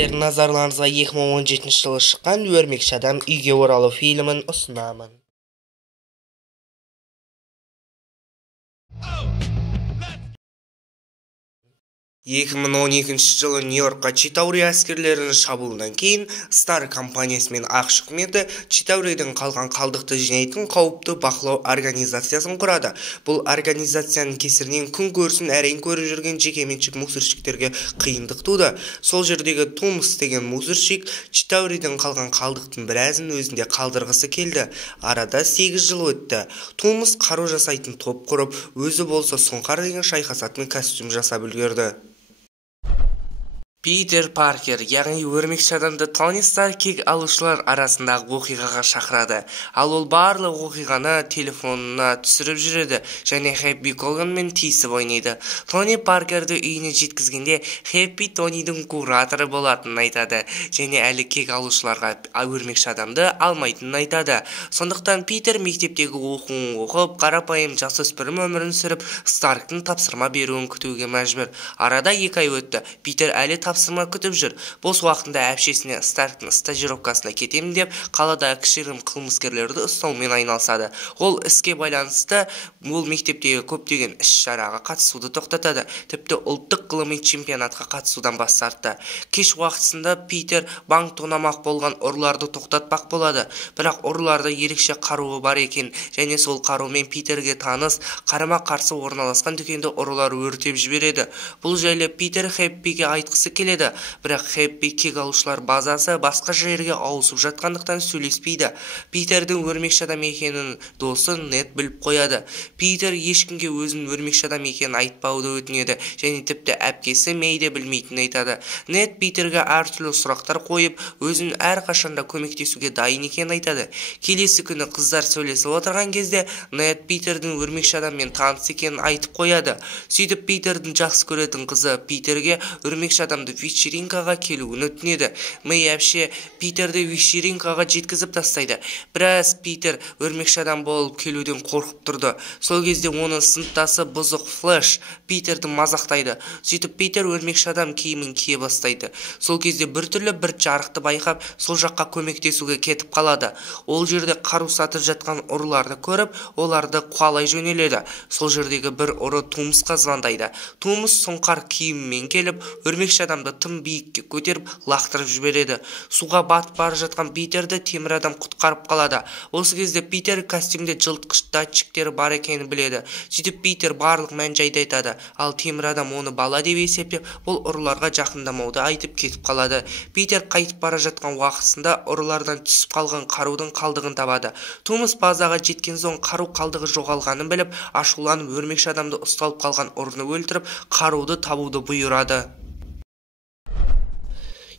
Сіздердің назарларыңызға 2017 жылы шыққан «Өрмекші адам үйге оралу» фильмін ұсынамын. жылы Нью-Йоркқа Читаури әскерлерінің шабуылынан кейін Стар компаниясы мен ақш үкіметі Читауридің қалған қалдықты жинайтын қауіпті бақылау организациясын құрады. Бұл организацияның кесірінен күн көрсін әрең көріп жүрген жекеменшік мусорщиктерге қиындық туды. Сол жердегі Томас деген мусорщик Читауридің қалған қалдықтың біразын өзінде қалдырғысы келді. Арада 8 жыл өтті. Томас қару жасайтын топ құрып, өзі болса сұңқар деген шайқасатын костюм жасап үлгерді. Питер Паркер, яғни өрмекші адамды Тони Старк кек алушылар арасындағы оқиғаға шақырады. Ал ол барлық оқиғаны телефонына түсіріп жүреді және Хэппи Колганмен тиісіп ойнайды. Тони Паркерді үйіне жеткізгенде Хэппи Тонидің кураторы болатынын айтады және әлі кек алушыларға өрмекші адамды алмайтынын айтады. Сондықтан Питер мектептегі оқуын оқып, қарапайым жасөспірім өмірін сүріп, Старктың тапсырма беруін күтуге мәжбүр. Арада 2 ай өтті. Питер әлі тапсырма күтіп жүр. Бос уақытында әпшесіне Старктың стажировкасына кетемін деп, қалада кішігірім қылмыскерлерді ұстаумен айналысады. Ол іске байланысты ол мектептегі көптеген іс-шараға қатысуды тоқтатады. Тіпті ұлттық ғылыми чемпионатқа қатысудан бас тартты. Кеш уақытысында Питер банк тонамақ болған ұрыларды тоқтатпақ болады. Бірақ ұрыларда ерекше қаруы бар екен және сол қарумен Питерге таныс қарама-қарсы орналасқан дүкенді ұрылар өртеп жібереді. Бұл жайлы Питер Хэппиге айтқысы келеді, бірақ Хэппи кек алушылар базасы басқа жерге ауысып жатқандықтан сөйлеспейді. Питердің өрмекші адам екенін досы Нед біліп қояды. Питер ешкімге өзінің өрмекші адам екенін айтпауды өтінеді және тіпті әпкесі Мэй де білмейтінін айтады. Нед Питерге әртүрлі сұрақтар қойып, өзін әрқашанда көмектесуге дайын екенін айтады. Келесі күні қыздар сөйлесіп отырған кезде Нед Питердің өрмекші адаммен таныс екенін айтып қояды. Сөйтіп Питердің жақсы көретін қызы Питерге өрмекші адамды вечеринкаға келуін өтінеді. Мэй әпше Питерді вечеринкаға жеткізіп тастайды. Біраз Питер өрмекші адам болып келуден қорқып тұрды. Сол кезде оның сыныптасы бұзық Флэш Питерді мазақтайды. Сөйтіп Питер өрмекші адам киімін кие бастайды. Сол кезде біртүрлі бір жарықты байқап, сол жаққа көмектесуге кетіп қалады. Ол жерде қару сатып жатқан ұрыларды көріп, оларды қуалай жөнеледі. Сол жердегі бір ұры Томасқа звондайды. Томас сұңқар киіммен келіп, өрмекші адамды тым биікке көтеріп, лақтырып жібереді. Суға батып бара жатқан Питерді темір адам құтқарып қалады. Осы кезде Питер костюмде жылытқыш датчиктері бар екенін біледі. Сөйтіп Питер барлық мән-жайды айтады. Ал темір адам оны бала деп есептеп, бұл ұрыларға жақындамауды айтып кетіп қалады. Питер қайтып бара жатқан уақытында ұрылардан түсіп қалған қарудың қалдығын табады. Томас базаға жеткен соң қару қалдығы жоғалғанын біліп, ашуланып өрмекші адамды ұсталып қалған ұрыны өлтіріп, қаруды табуды бұйырады.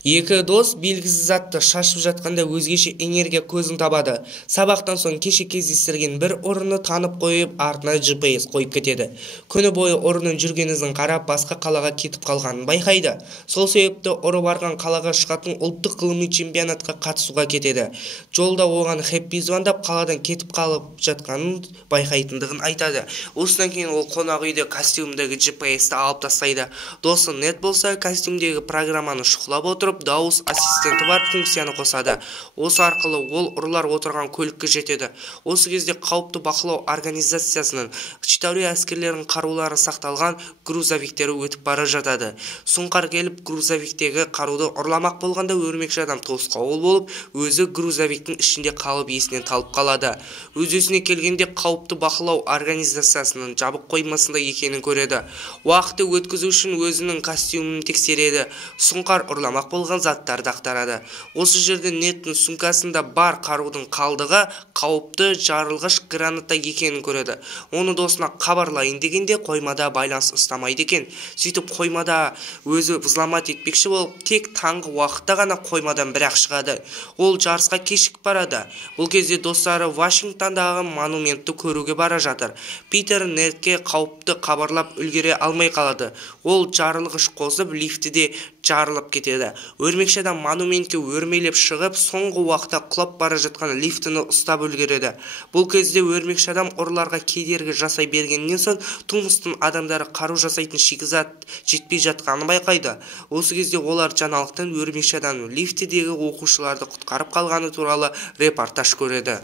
Екі дос белгісіз затты шашып жатқанда өзгеше энергия көзін табады. Сабақтан соң кеше кездестірген бір ұрыны танып қойып, артына GPS қойып кетеді. Күні бойы ұрының жүргенізін қарап, басқа қалаға кетіп қалғанын байқайды. Сол себепті ұры барған қалаға шығатын ұлттық ғылыми чемпионатқа қатысуға кетеді. Жолда оған Хэппи звондап, қаладан кетіп қалып жатқанын байқайтындығын айтады. Осыдан кейін ол қонақ үйде костюмдегі GPS-ті алып тастайды. Досы Нед болса, костюмдегі программаны шұқылап отырып, дауыс ассистенті бар функцияны қосады. Осы арқылы ол ұрылар отырған көлікке жетеді. Осы кезде қауіпті бақылау организациясының Читаури әскерлерінің қарулары сақталған грузовиктері өтіп бара жатады. Сұңқар келіп грузовиктегі қаруды ұрламақ болғанда өрмекші адам тосқауыл болып, өзі грузовиктің ішінде қалып есінен талып қалады. Өз-өзіне келгенде қауіпті бақылау организациясының жабық қоймасында екенін көреді. Уақытты өткізу үшін өзінің костюмын тексереді. Сұңқар ұрламақ болған заттарды ақтарады. Осы жерде Неттің сумкасында бар қарудың қалдығы қауіпті жарылғыш граната екенін көреді. Оны досына хабарлайын дегенде қоймада байланыс ұстамайды екен. Сөйтіп қоймада өзі взломат етпекші болып, тек таңғы уақытта ғана қоймадан бірақ шығады. Ол жарысқа кешігіп барады. Бұл кезде достары Вашингтондағы монументті көруге бара жатыр. Питер Нетке қауіпті хабарлап үлгере алмай қалады. Ол жарылғыш қосып лифтіде жарылып кетеді. Өрмекші адам монументке өрмелеп шығып, соңғы уақытта құлап бара жатқан лифтіні ұстап үлгереді. Бұл кезде өрмекші адам ұрыларға кедергі жасай бергеннен соң Тумстың адамдары қару жасайтын шикізат жетпей жатқанын байқайды. Осы кезде олар жаңалықтан өрмекші адам лифтідегі оқушыларды құтқарып қалғаны туралы репортаж көреді.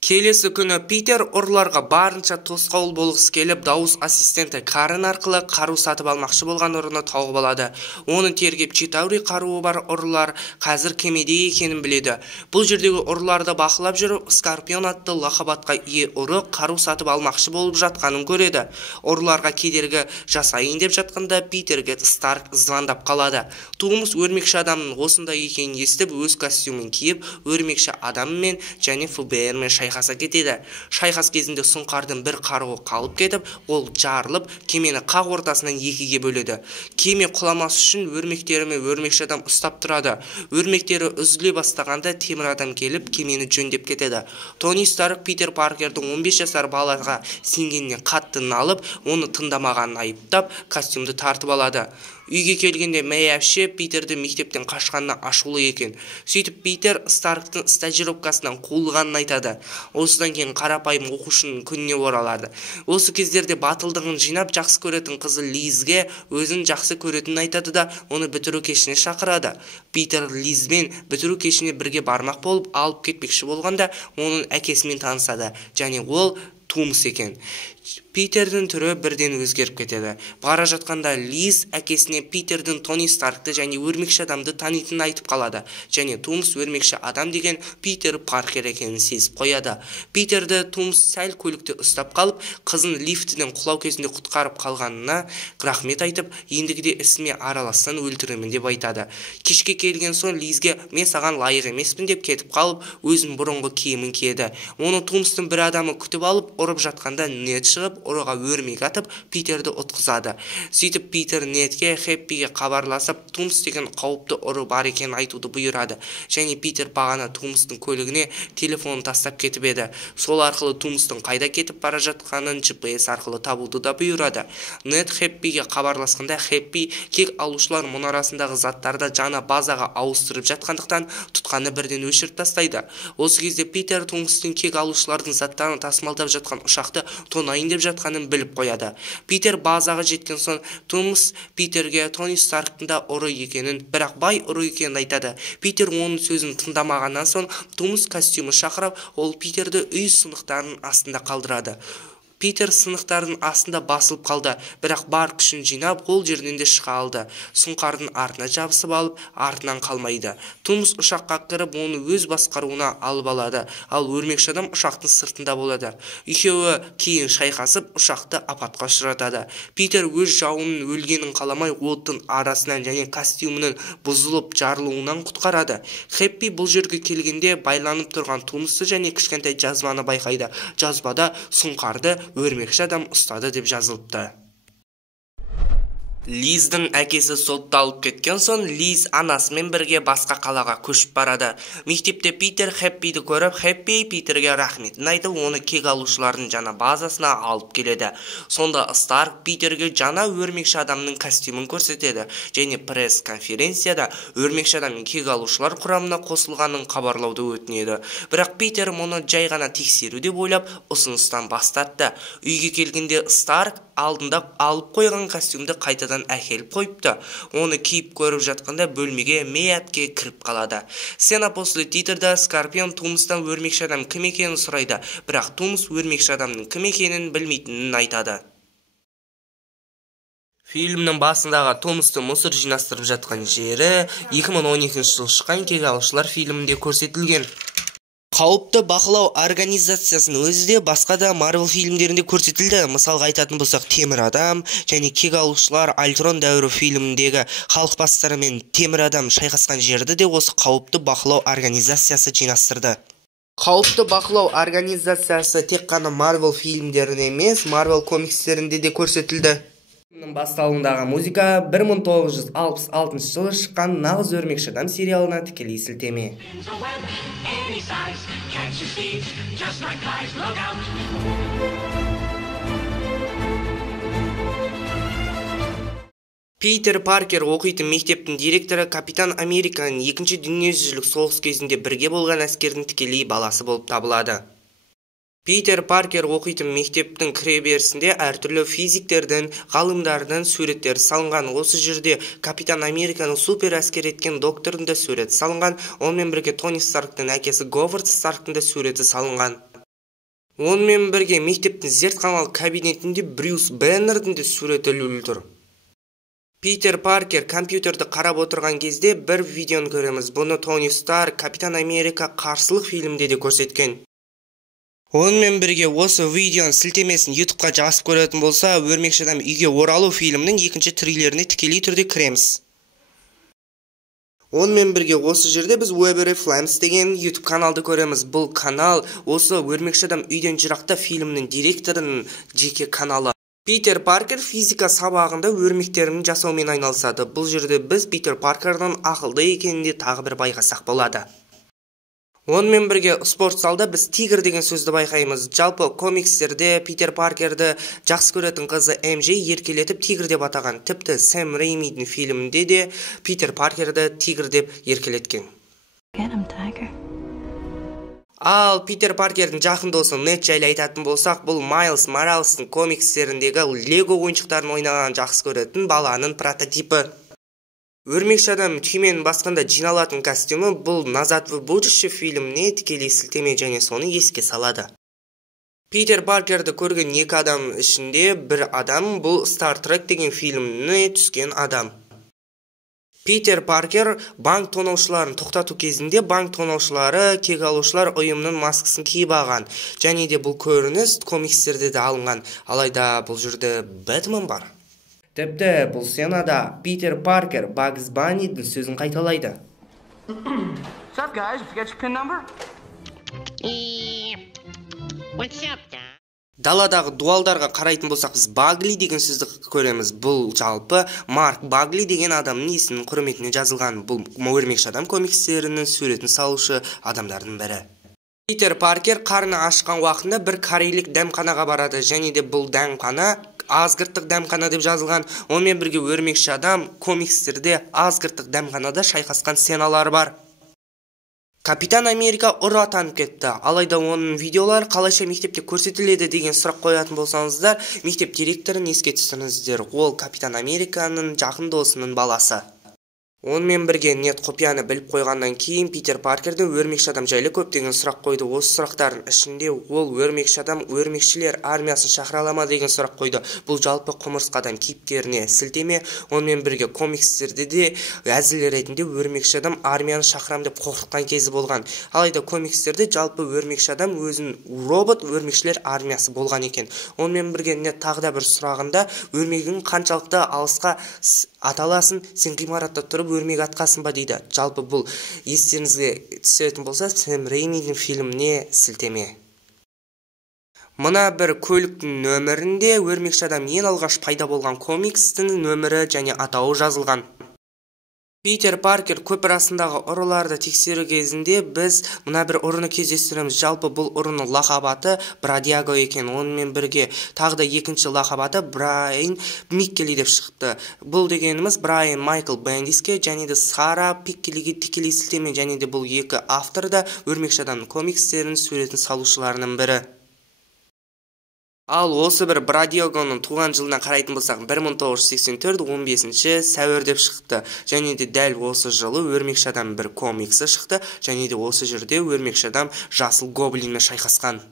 Келесі күні Питер ұрыларға барынша тосқауыл болғысы келіп, дауыс ассистенті Карен арқылы қару сатып алмақшы болған ұрыны тауып алады. Оны тергеп, Читаури қаруы бар ұрылар қазір кемеде екенін біледі. Бұл жердегі ұрыларды бақылап жүріп, Скорпион атты лақап атқа ие ұры қару сатып алмақшы болып жатқанын көреді. Ұрыларға кедергі жасайын деп жатқанда Питерге Старк звондап қалады. Тумс өрмекші адамның осында екенін естіп, өз костюмын киіп, өрмекші адаммен және ФБРмен шайқаса кетеді. Шайқас кезінде сұңқардың бір қаруы қалып кетіп, ол жарылып, кемені қақ ортасынан екіге бөледі. Кеме құламас үшін өрмектері мен өрмекші адам ұстап тұрады. Өрмектері үзіле бастағанда темір адам келіп, кемені жөндеп кетеді. Тони Старк Питер Паркердің 15 жасар балаға сенгеннен қатты налып, оны тыңдамағанын айыптап, костюмды тартып алады. Үйге келгенде мәйәпше Питерді мектептен қашқанына ашулы екен. Сөйтіп Питер Старктың стажировкасынан қуылғанын айтады. Осыдан кейін қарапайым оқушының күніне оралады. Осы кездерде батылдығын жинап жақсы көретін қызы Лизге өзін жақсы көретінін айтады да, оны бітіру кешіне шақырады. Питер Лизбен бітіру кешіне бірге бармақ болып, алып кетпекші болғанда, оның әкесімен танысады, және ол Тумс екен. Питердің түрі бірден өзгеріп кетеді. Бара жатқанда Лиз әкесіне Питердің Тони Старкты және өрмекші адамды танитынын айтып қалады. Және Тумс өрмекші адам деген Питер Паркер екенін сезіп қояды. Питерді Тумс сәл көлікте ұстап қалып, қызын лифтіден құлау кезінде құтқарып қалғанына рахмет айтып, ендігіде ісіме аралассаң өлтіремін деп айтады. Кешке келген соң Лизге мен саған лайық емеспін деп кетіп қалып, өзінің бұрынғы киімін киеді. Оны Тумстың бір адамы күтіп алып, ұрып жатқанда Нет шығып, ұрыға өрмек атып, Питерді ұтқызады. Сөйтіп Питер Нетке Хэппиге хабарласып, Тумс деген қауіпті ұры бар екенін айтуды бұйырады. Және Питер бағана Тумстың көлігіне телефонын тастап кетіп еді. Сол арқылы Тумстың қайда кетіп бара жатқанын GPS арқылы табуды да бұйырады. Нет Хэппиге хабарласқанда Хэппи кек алушылар мұнарасындағы заттарды жаңа базаға ауыстырып жатқандықтан тұтқаны бірден өшіріп тастайды. Осы кезде Питер Тумстың кек алушылардың заттарын тасымалдап жатқан ұшақты тонайын деп жатқанын біліп қояды. Питер базаға жеткен соң Тумс Питерге Тони Старктың да ұры екенін, бірақ бай ұры екенін айтады. Питер оның сөзін тыңдамағаннан соң Тумс костюмы шақырып, ол Питерді үй сынықтарының астында қалдырады. Питер сынықтардың астында басылып қалды, бірақ бар күшін жинап, ол жерден де шыға алды. Сұңқардың артына жабысып алып, артынан қалмайды. Тумс ұшаққа кіріп, оны өз басқаруына алып алады, ал өрмекші адам ұшақтың сыртында болады. Екеуі кейін шайқасып, ұшақты апатқа ұшыратады. Питер өз жауының өлгенін қаламай, оттың арасынан және костюмінің бұзылып жарылуынан құтқарады. Хэппи бұл жерге келгенде байланып тұрған Тумсты және кішкентай жазбаны байқайды. Жазбада сұңқарды өрмекші адам ұстады деп жазылыпты. Лиздің әкесі сотталып кеткен соң, Лиз анасымен бірге басқа қалаға көшіп барады. Мектепте Питер Хэппиді көріп, Хэппи Питерге рахметін айтып, оны кек алушылардың жаңа базасына алып келеді. Сонда Старк Питерге жаңа өрмекші адамның костюмын көрсетеді, және пресс-конференцияда өрмекші адамның кек алушылар құрамына қосылғанын хабарлауды өтінеді. Бірақ Питер мұны жай ғана тексеру деп ойлап, ұсыныстан бас тартты. Үйге келгенде Старк алдында алып қойған костюмды қайтадан әкеліп қойыпты. Оны киіп көріп жатқанда бөлмеге Мэйатке кіріп қалады. Сцена после титрда Скорпион Тумстан өрмекші адам кім екенін сұрайды, бірақ Тумс өрмекші адамның кім екенін білмейтінін айтады. Фильмнің басындағы Тумсты мұсыр жинастырып жатқан жері 2012 жылы шыққан кек алушылар фильмінде көрсетілген. Қауіпті бақылау организациясының өзі де басқа да Марвел фильмдерінде көрсетілді. Мысалға айтатын болсақ, Темір адам және кек алушылар Альтрон дәуірі фильміндегі халық бастары мен Темір адам шайқасқан жерді де осы қауіпті бақылау организациясы жинастырды. Қауіпті бақылау организациясы тек қана Марвел фильмдерінде емес, Марвел комикстерінде де көрсетілді. Фильмнің басталуындағы музыка 1966 жылы шыққан Нағыз өрмекші адам сериалына тікелей сілтеме. Питер Паркер оқитын мектептің директоры Капитан Американың екінші дүниежүзілік соғыс кезінде бірге болған әскердің тікелей баласы болып табылады. Питер Паркер оқитын мектептің кіреберісінде әртүрлі физиктердің, ғалымдардың суреттері салынған. Осы жерде Капитан Американың супер әскер еткен доктордың да суреті салынған. Онымен бірге Тони Старктың әкесі Говард Старктың да суреті салынған. Онымен бірге мектептің зертханалық кабинетінде Брюс Беннердің де суреті ілулі тұр. Питер Паркер компьютерді қарап отырған кезде бір видеоны көреміз. Бұны Тони Старк Капитан Америка қарсылық фильмде де көрсеткен. Онымен бірге осы видеоның сілтемесін YouTube-қа жазып көретін болса, Өрмекші адам үйге оралу фильмінің екінші трейлеріне тікелей түрде кіреміз. Онымен бірге осы жерде біз Weber Flames деген YouTube каналды көреміз. Бұл канал осы Өрмекші адам үйден жырақта фильмнің директорының жеке каналы. Питер Паркер физика сабағында өрмектерін жасаумен айналысады. Бұл жерде біз Питер Паркердің ақылды екенінде тағы бір байқасақ болады. Онымен бірге спорт залда біз тигр деген сөзді байқаймыз. Жалпы комикстерде Питер Паркерді жақсы көретін қызы MJ еркелетіп тигр деп атаған. Тіпті Сэм Рэймидің фильмінде де Питер Паркерді тигр деп еркелеткен. Ал Питер Паркердің жақын досы Нед жайлы айтатын болсақ, бұл Майлз Моралестің комикстеріндегі Лего ойыншықтарын ойнаған жақсы көретін баланың прототипі. Өрмекші адам түйменің басқанда жиналатын костюмі бұл Назад в будущее фильміне тікелей сілтеме және соны еске салады. Питер Паркерді көрген екі адам ішінде бір адам бұл Star Trek деген фильміне түскен адам. Питер Паркер банк тонаушыларын тоқтату кезінде банк тонаушылары кек алушылар ұйымның маскасын киіп алған. Және де бұл көрініс комикстерде де алынған. Алайда бұл жерде Бэтмен бар. Тіпті бұл сценада Питер Паркер Багс Баннидің сөзін қайталайды. What's up, guys? Forget your pin number? What's up, Dad? Даладағы дуалдарға қарайтын болсақ, біз Багли деген сөзді көреміз. Бұл жалпы Марк Багли деген адамның есімінің құрметіне жазылған. Бұл Өрмекші адам комикстерінің суретін салушы адамдардың бірі. Питер Паркер қарны ашқан уақытында бір корейлік дәмханаға барады, және де бұл дәмхана азғырттық дәмхана деп жазылған. Онымен бірге Өрмекші адам комикстерде азғырттық дәмханада шайқасқан сценалары бар. Капитан Америка ұры атанып кетті. Алайда оның видеолары қалайша мектепте көрсетіледі деген сұрақ қоятын болсаңыздар, мектеп директорын еске түсіріңіздер. Ол Капитан Американың жақын досының баласы. Онымен бірге Нед құпияны біліп қойғаннан кейін Питер Паркердің Өрмекші адам жайлы көптеген сұрақ қойды. Осы сұрақтардың ішінде ол Өрмекші адам өрмекшілер армиясын шақыралама деген сұрақ қойды. Бұл жалпы құмырсқадан кейіпкеріне сілтеме. Онымен бірге комикстерде де әзіл ретінде Өрмекші адам армияны шақырам деп қорқытқан кезі болған. Алайда комикстерде жалпы Өрмекші адам өзін робот өрмекшілер армиясы болған екен. Онымен бірге Нед тағы да бір сұрағында өрмегің қаншалықты алысқа аталасын, сен ғимаратта тұрып өрмек атқасын ба дейді. Жалпы бұл естеріңізге түсетін болса, Сэм Рэймидің фильміне сілтеме. Мына бір көліктің нөмірінде Өрмекші адам ең алғаш пайда болған комикстің нөмірі және атауы жазылған. Питер Паркер көпір астындағы ұрыларды тексеру кезінде біз мына бір ұрыны кездестіреміз. Жалпы бұл ұрының лақабаты Брадиаго екен. Онымен бірге тағы да екінші лақабаты Брайан Миккели деп шықты. Бұл дегеніміз Брайан Майкл Бендиске және де Сара Пиккелиге тікелей сілтеме, және де бұл екі автор да Өрмекші адамның комикстерінің суретін салушыларының бірі. Ал осы бір Брадиагоның туған жылына қарайтын болсақ, 1984 15 сәуір деп шықты. Және де дәл осы жылы Өрмекші адам бір комиксі шықты, және де осы жерде Өрмекші адам жасыл гоблинмен шайқасқан.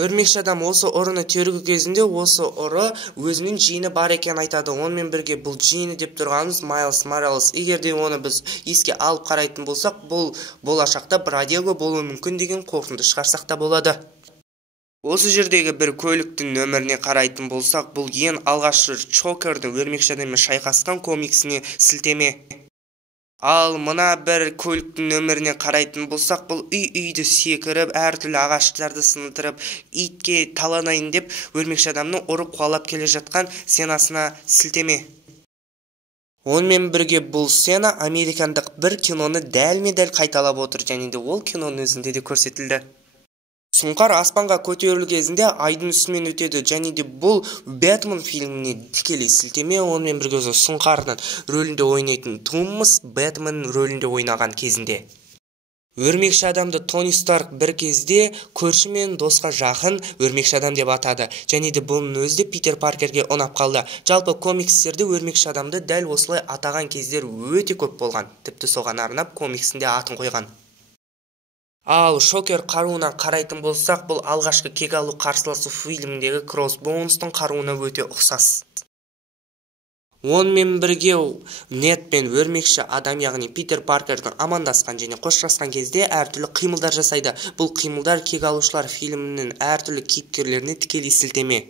Өрмекші адам осы ұрыны тергеу кезінде осы ұры өзінің жиені бар екен айтады. Онымен бірге бұл жиені деп тұрғанымыз Майлз Моралес. Егер де оны біз еске алып қарайтын болсақ, бұл болашақта Брадиаго болуы мүмкін деген қорытынды шығарсақ та болады. Осы жердегі бір көліктің нөміріне қарайтын болсақ, бұл ең алғашқы Чокердің Өрмекші адаммен шайқасқан комиксіне сілтеме. Ал мына бір көліктің нөміріне қарайтын болсақ, бұл үй-үйді секіріп, әртүрлі ағаштарды сындырып, итке таланайын деп Өрмекші адамның ұрып қуалап келе жатқан сценасына сілтеме. Онымен бірге бұл сцена американдық бір киноны дәлме-дәл қайталап отыр, және де ол киноның өзінде де көрсетілді. Сұңқар аспанға көтерілу кезінде айдың үстімен өтеді, және де бұл Бэтмен фильміне тікелей сілтеме. Онымен бірге Сұңқардың рөлінде ойнайтын Томас Бэтмен рөлінде ойнаған кезінде. Өрмекші адамды Тони Старк бір кезде көрші мен досқа жақын өрмекші адам деп атады, және де бұның өзі де Питер Паркерге ұнап қалды. Жалпы комикстерде өрмекші адамды дәл осылай атаған кездер өте көп болған. Тіпті соған арнап комиксінде атын қойған. Ал Шокер қаруына қарайтын болсақ, бұл алғашқы кек алу қарсыласы фильміндегі Кроссбоунстың қаруына өте ұқсас. Онымен бірге Нед пен өрмекші адам, яғни Питер Паркердің амандасқан және қоштасқан кезде әртүрлі қимылдар жасайды. Бұл қимылдар кек алушылар фильмінің әртүрлі кейіпкерлеріне тікелей сілтеме.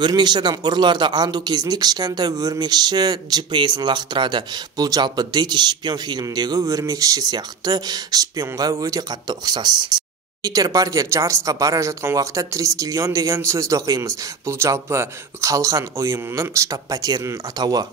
Өрмекші адам ұрыларды аңду кезінде кішкентай өрмекші GPS-ін лақтырады. Бұл жалпы Дэти шпион фильміндегі өрмекші сияқты шпионға өте қатты ұқсас. Питер Паркер жарысқа бара жатқан уақытта Трискелион деген сөзді оқимыз. Бұл жалпы қалған ұйымының штаб пәтерінің атауы.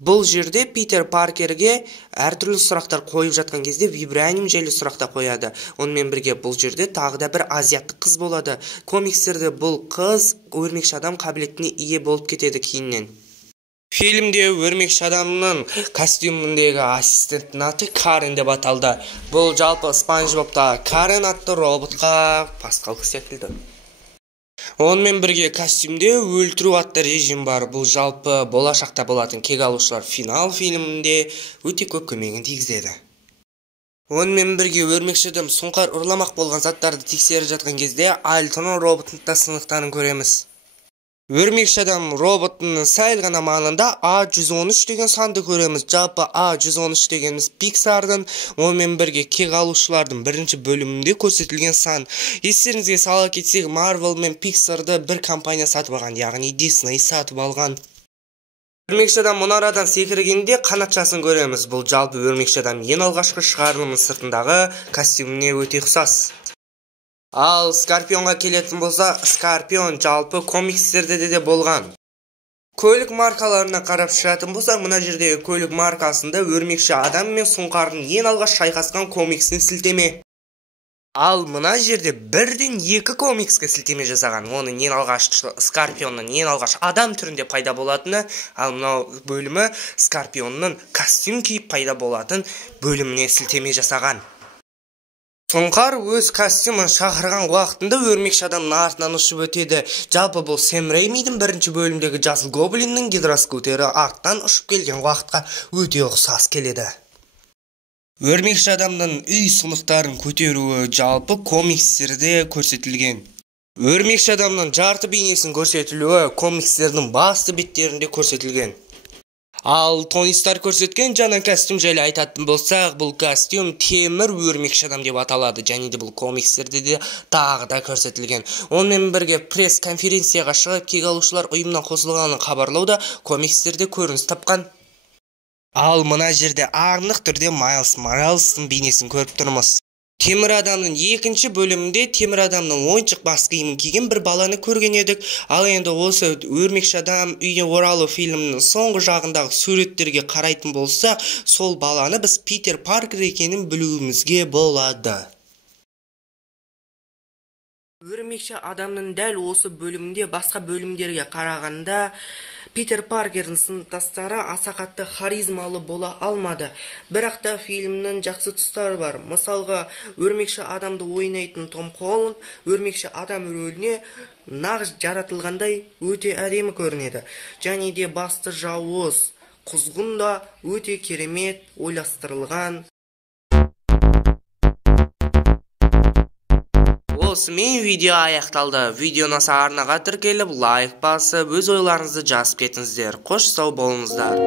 Бұл жерде Питер Паркерге әртүрлі сұрақтар қойып жатқан кезде вибраниум жайлы сұрақта қояды. Онымен бірге бұл жерде тағы да бір азиаттық қыз болады. Комикстерде бұл қыз өрмекші адам қабілетіне ие болып кетеді кейіннен. Фильмде өрмекші адамның костюміндегі ассистенттің аты Карен деп аталды. Бұл жалпы Спанч Бобта Карен атты роботқа пасқалық секілді. Онымен бірге костюмде өлтіру атты режим бар. Бұл жалпы болашақта болатын кек алушылар финал фильмінде өте көп көмегін тигізеді. Онымен бірге өрмекші адам сұңқар ұрламақ болған заттарды тексеріп жатқан кезде Альтрон роботының сынықтарын көреміз. Өрмекші адам роботының сәл ғана маңында A113 деген санды көреміз. Жалпы A113 дегеніміз Pixar'дың, онымен бірге кек алушылардың бірінші бөлімінде көрсетілген сан. Естеріңізге сала кетсек, Marvel мен Pixar'ды бір компания сатып алған, яғни Disney сатып алған. Өрмекші адам мұнарадан секіргенде қанатшасын көреміз. Бұл жалпы өрмекші адам ең алғашқы шығарылымның сыртындағы костюміне өте ұқсас. Ал Скорпионға келетін болса, Скорпион жалпы комикстерде де болған. Көлік маркаларына қарап шығатын болса, мына жердегі көлік маркасында өрмекші адам мен сұңқардың ең алғаш шайқасқан комиксіне сілтеме. Ал мына жерде бірден екі комикске сілтеме жасаған. Оның ең алғаш Скорпионның ең алғаш адам түрінде пайда болатыны, ал мынау бөлімі Скорпионның костюм киіп пайда болатын бөліміне сілтеме жасаған. Сұңқар өз костюмын шақырған уақытында өрмекші адамның артынан ұшып өтеді. Жалпы бұл Сэм Рэймидің бірінші бөлімдегі жасыл гоблиннің гидроскутері арттан ұшып келген уақытқа өте ұқсас келеді. Өрмекші адамның үй сынықтарын көтеруі жалпы комикстерде көрсетілген. Өрмекші адамның жарты бейнесін көрсетілуі комикстердің басты беттерінде көрсетілген. Ал Тони Старк көрсеткен жаңа костюм жайлы айтатын болсақ, бұл костюм темір өрмекші адам деп аталады, және де бұл комикстерде де тағы да көрсетілген. Онымен бірге пресс-конференцияға шығып кек алушылар ұйымнан қосылғанын хабарлауда комикстерде көрініс тапқан. Ал мына жерде анық түрде Майлз Моралестің бейнесін көріп тұрмыз. Темір адамның екінші бөлімінде темір адамның ойыншық бас киімін киген бір баланы көрген едік. Ал енді осы өрмекші адам үйіне оралу фильмінің соңғы жағындағы суреттерге қарайтын болсақ, сол баланы біз Питер Паркер екенін білуімізге болады. Өрмекші адамның дәл осы бөлімінде басқа бөлімдерге қарағанда Питер Паркердің сыныптастары аса қатты харизмалы бола алмады. Бірақ та фильмнің жақсы тұстары бар. Мысалға, өрмекші адамды ойнайтын Том Холланд өрмекші адам рөліне нағыз жаратылғандай өте әдемі көрінеді. Және де басты жауыз құзғын да өте керемет ойластырылған. Осымен видео аяқталды. Видеоны арнаға тіркеліп, лайк басып, өз ойларыңызды жазып кетіңіздер. Қош сау болыңыздар.